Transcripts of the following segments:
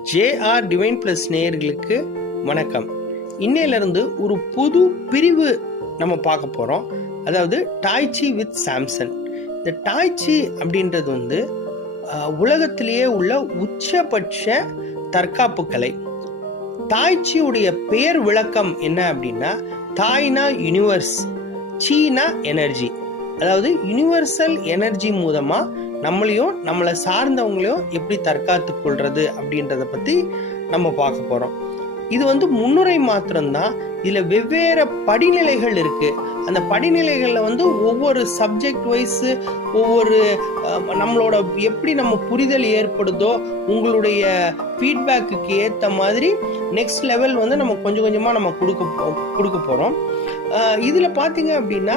JR divine plus நேயர்களுக்கு வணக்கம். இன்னையிலிருந்து ஒரு புது பிரிவு நம்ம பார்க்க போகிறோம். அதாவது டாய்ச்சி வித் சாம்சன். இந்த டாய்ச்சி அப்படின்றது உலகத்திலேயே உள்ள உச்சபட்ச தற்காப்பு கலை. டாய்ச்சியுடைய பெயர் விளக்கம் என்ன அப்படின்னா, தாய்னா யூனிவர்ஸ், சீனா எனர்ஜி. அதாவது யூனிவர்சல் எனர்ஜி மூலமா நம்மளையும் நம்மளை சார்ந்தவங்களையும் எப்படி தற்காத்து கொள்றது அப்படின்றத பத்தி நம்ம பார்க்க போறோம். இது முன்னுரை மாத்திரம்தான். இதுல வெவ்வேறு படிநிலைகள் இருக்கு. அந்த படிநிலைகள்ல ஒவ்வொரு சப்ஜெக்ட் வைஸ் ஒவ்வொரு நம்மளோட எப்படி நம்ம புரிதல் ஏற்படுதோ உங்களுடைய ஃபீட்பேக்கு ஏற்ற மாதிரி நெக்ஸ்ட் லெவல் நம்ம கொஞ்சம் கொஞ்சமா நம்ம கொடுக்க போறோம். இதுல பாத்தீங்க அப்படின்னா,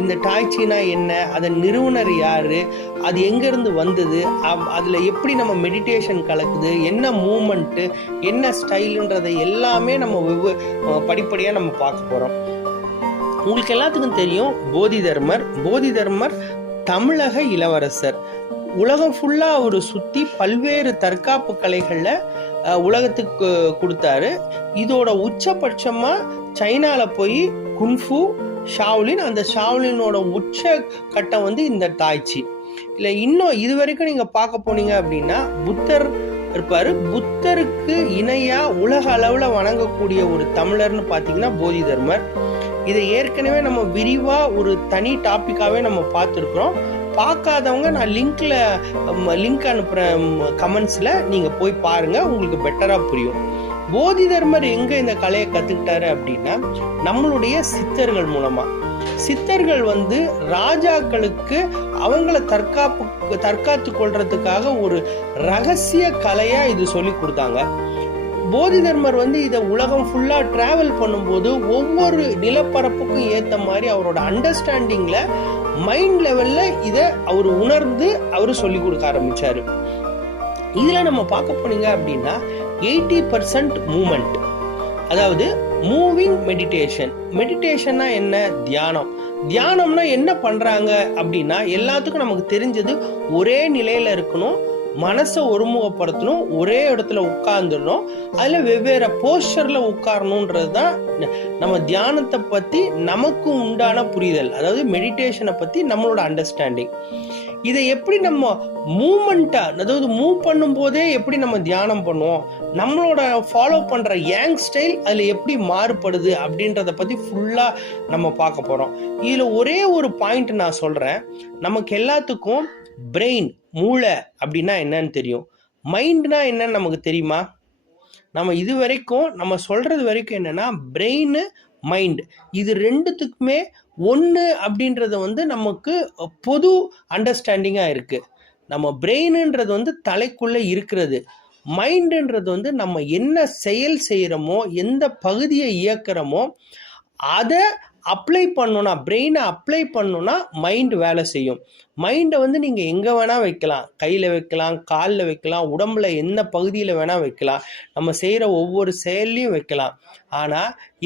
இந்த டாய்ச்சினா என்ன, அதன் நிறுவனர் யாரு, அது எங்க இருந்து வந்தது, அதுல எப்படி நம்ம மெடிடேஷன் கலக்குது, என்ன மூமெண்ட், என்ன ஸ்டைல்ன்றதை எல்லாமே நம்ம படிப்படியா நம்ம பார்க்க போறோம். உங்களுக்கு எல்லாத்துக்கும் தெரியும், போதி தர்மர் தமிழக இளவரசர். உலகம் ஃபுல்லா அவரு சுத்தி பல்வேறு தற்காப்பு கலைகள்ல உலகத்துக்கு கொடுத்தாரு. இதோட உச்சபட்சமா சைனால போய் குன்ஃபு, ஷாவ்லின், அந்த ஷாவ்லினோட உச்ச கட்டம் இந்த டாய்ச்சி. இல்ல இன்னும் இது வரைக்கும் நீங்க பார்க்க போனீங்க அப்படின்னா, புத்தர் இருப்பாரு. புத்தருக்கு இணையா உலக அளவுல வணங்கக்கூடிய ஒரு தமிழர்னு பாத்தீங்கன்னா போதி தர்மர். இதை ஏற்கனவே நம்ம விரிவா ஒரு தனி டாபிக்காவே நம்ம பார்த்துருக்குறோம். பார்க்காதவங்க நான் லிங்க் அனுப்புறேன் கமெண்ட்ஸ்ல, நீங்க போய் பாருங்க, உங்களுக்கு பெட்டரா புரியும். போதி தர்மர் எங்க இந்த கலையை கத்துக்கிட்டாரு அப்படின்னா, நம்மளுடைய சித்தர்கள் மூலமா. சித்தர்கள் ராஜாக்களுக்கு அவங்கள தற்காத்து கொள்றதுக்காக ஒரு ரகசிய கலையா இது சொல்லி கொடுத்தாங்க. போதி தர்மர் இதை உலகம் ஃபுல்லா டிராவல் பண்ணும்போது ஒவ்வொரு நிலப்பரப்புக்கும் ஏத்த மாதிரி அவரோட அண்டர்ஸ்டாண்டிங்ல மைண்ட் லெவல்ல இதை அவர் உணர்ந்து அவரு சொல்லி கொடுக்க ஆரம்பிச்சாரு. இதுல நம்ம பார்க்க போனீங்க அப்படின்னா 80% மூமெண்ட், அதாவது மூவிங் மெடிடேஷன். மெடிடேஷன்னா என்ன? தியானம்னா என்ன பண்றாங்க அப்படின்னா, எல்லாத்துக்கும் நமக்கு தெரிஞ்சது ஒரே நிலையில இருக்கணும், மனசை ஒருமுகப்படுத்தணும், ஒரே இடத்துல உட்கார்ந்துடணும், அதுல வெவ்வேறு போஸ்டர்ல உட்காரணும்ன்றது தான் நம்ம தியானத்தை பத்தி நமக்கு உண்டான புரிதல். அதாவது மெடிடேஷனை பத்தி நம்மளோட அண்டர்ஸ்டாண்டிங். இதை எப்படி நம்ம மூமெண்டா, அதாவது மூவ் பண்ணும் போதே எப்படி நம்ம தியானம் பண்ணுவோம், நம்மளோட ஃபாலோ பண்ற யங் ஸ்டைல் அதுல எப்படி மாறுபடுது அப்படின்றத பத்தி ஃபுல்லா நம்ம பார்க்க போறோம். இதுல ஒரே ஒரு பாயிண்ட் நான் சொல்றேன். நமக்கு எல்லாத்துக்கும் பிரெயின், மூளை அப்படின்னா என்னன்னு தெரியும். மைண்ட்னா என்னன்னு நமக்கு தெரியுமா? நம்ம இது வரைக்கும் நம்ம சொல்றது வரைக்கும் என்னன்னா, பிரெயின், மைண்ட் இது ரெண்டுத்துக்குமே ஒன்று அப்படின்றது நமக்கு பொது அண்டர்ஸ்டாண்டிங்கா இருக்கு. நம்ம பிரெயின்ன்றது தலைக்குள்ள இருக்கிறது. மைண்டுன்றது நம்ம என்ன செயல் செய்யறோமோ, எந்த பகுதியை இயக்குறோமோ அதை அப்ளை பண்ணோம்னா, பிரெயினை அப்ளை பண்ணோம்னா மைண்ட் வேலை செய்யும். மைண்டை நீங்க எங்க வேணா வைக்கலாம், கையில வைக்கலாம், காலில் வைக்கலாம், உடம்புல என்ன பகுதியில வேணா வைக்கலாம், நம்ம செய்யற ஒவ்வொரு செயல்லையும் வைக்கலாம். ஆனா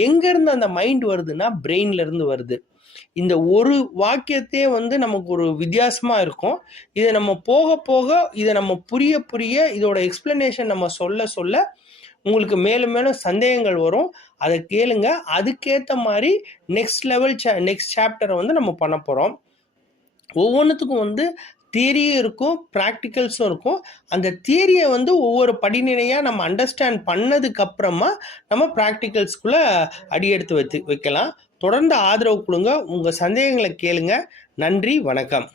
எங்க இருந்து அந்த மைண்ட் வருதுன்னா, பிரெயின்ல இருந்து வருது. இந்த ஒரு வாக்கியத்தையே நமக்கு ஒரு வித்தியாசமா இருக்கும். இதை நம்ம போக போக இதை நம்ம புரிய இதோட எக்ஸ்பிளனேஷன் நம்ம சொல்ல உங்களுக்கு மேலும் மேலும் சந்தேகங்கள் வரும். அதை கேளுங்க. அதுக்கேற்ற மாதிரி நெக்ஸ்ட் சாப்டரை நம்ம பண்ண போறோம். ஒவ்வொன்றுத்துக்கும் தியரியும் இருக்கும், ப்ராக்டிக்கல்ஸும் இருக்கும். அந்த தியரியை ஒவ்வொரு படிநிலையாக நம்ம அண்டர்ஸ்டாண்ட் பண்ணதுக்கு அப்புறமா நம்ம ப்ராக்டிக்கல்ஸ்குள்ள அடியெடுத்து வைக்கலாம். தொடர்ந்து ஆதரவு கொடுங்க. உங்கள் சந்தேகங்களை கேளுங்க. நன்றி, வணக்கம்.